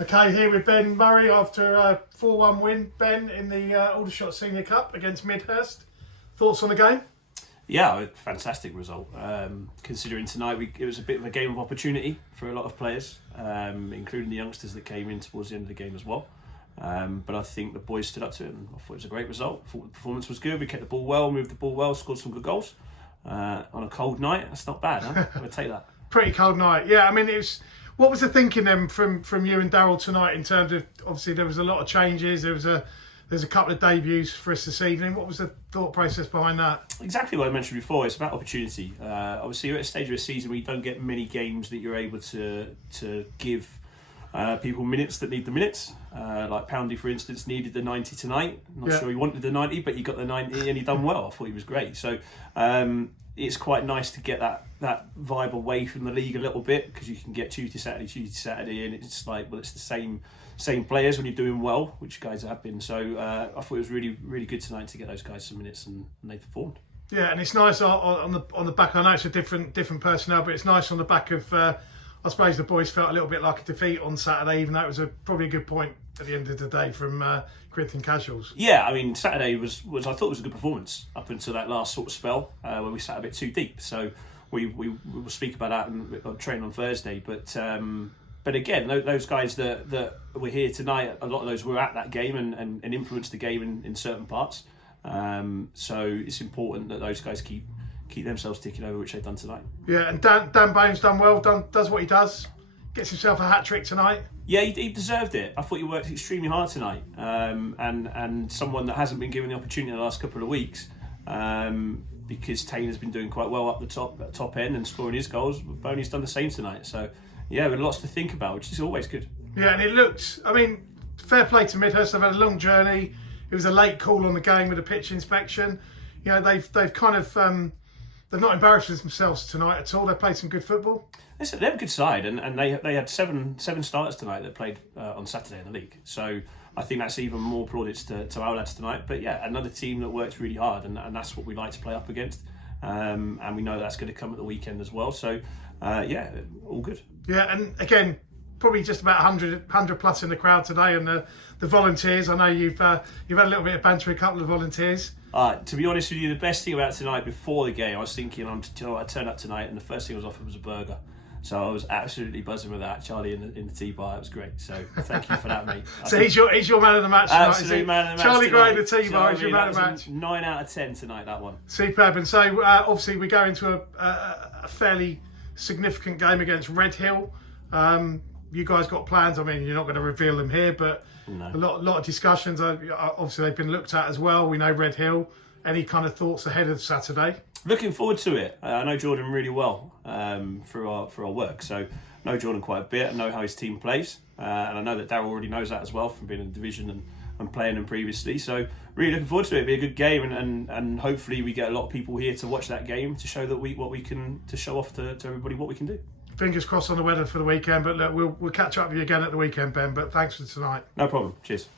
Okay, here with Ben Murray after a 4-1 win, Ben, in the Aldershot Senior Cup against Midhurst. Thoughts on the game? Yeah, a fantastic result. Considering tonight it was a bit of a game of opportunity for a lot of players, including the youngsters that came in towards the end of the game as well. But I think the boys stood up to it, and I thought it was a great result. I thought the performance was good. We kept the ball well, moved the ball well, scored some good goals. On a cold night, that's not bad, huh? I would take that. Pretty cold night, yeah. I mean, it was. What was the thinking then from you and Daryl tonight in terms of, obviously there was a lot of changes, there's a couple of debuts for us this evening. What was the thought process behind that? Exactly what I mentioned before, it's about opportunity. Obviously you're at a stage of a season where you don't get many games that you're able to give people minutes that need the minutes. Like Poundy, for instance, needed the 90 tonight. I'm not sure he wanted the 90, but he got the 90 and he done well. I thought he was great. So it's quite nice to get that vibe away from the league a little bit, because you can get Tuesday, Saturday, and it's like, well, it's the same players when you're doing well, which you guys have been. So I thought it was really, really good tonight to get those guys some minutes, and they performed. Yeah, and it's nice on the back. I know it's a different personnel, but it's nice on the back of. I suppose the boys felt a little bit like a defeat on Saturday, even though it was probably a good point at the end of the day from Corinthian Casuals. Yeah, I mean, Saturday was I thought it was a good performance up until that last sort of spell where we sat a bit too deep. So we will speak about that and train on Thursday. But again, those guys that were here tonight, a lot of those were at that game and influenced the game in certain parts. So it's important that those guys keep themselves ticking over, which they've done tonight. Yeah, and Dan Bone's done well, does what he does, gets himself a hat-trick tonight. Yeah, he deserved it. I thought he worked extremely hard tonight, and someone that hasn't been given the opportunity in the last couple of weeks, because Taylor's been doing quite well up the top end and scoring his goals. Boney's done the same tonight, so yeah, with lots to think about, which is always good. Yeah, and it looked, I mean, fair play to Midhurst. They've had a long journey. It was a late call on the game with a pitch inspection. You know, they've kind of they've not embarrassed themselves tonight at all. They played some good football. Listen, they're a good side, and they had seven starters tonight that played on Saturday in the league. So I think that's even more plaudits to our lads tonight. But yeah, another team that works really hard, and that's what we like to play up against. And we know that's going to come at the weekend as well. So yeah, all good. Yeah, and again, probably just about 100 plus in the crowd today, and the volunteers. I know you've had a little bit of banter with a couple of volunteers. To be honest with you, the best thing about tonight before the game, I was thinking, I turned up tonight and the first thing I was offered was a burger. So I was absolutely buzzing with that. Charlie in the tea bar, it was great. So thank you for that, mate. So he's your man of the match tonight. Absolute man of the match. Charlie Gray in the tea bar is your man of the match. 9 out of 10 tonight, that one. Superb. And so obviously we go into a fairly significant game against Red Hill. You guys got plans? I mean, you're not going to reveal them here, but no. a lot of discussions. Obviously, they've been looked at as well. We know Red Hill. Any kind of thoughts ahead of Saturday? Looking forward to it. I know Jordan really well through our work, so I know Jordan quite a bit. I know how his team plays, and I know that Darryl already knows that as well from being in the division and playing them previously. So really looking forward to it. It'll be a good game, and hopefully we get a lot of people here to watch that game to show that to show off to everybody what we can do. Fingers crossed on the weather for the weekend, but look, we'll catch up with you again at the weekend, Ben. But thanks for tonight. No problem. Cheers.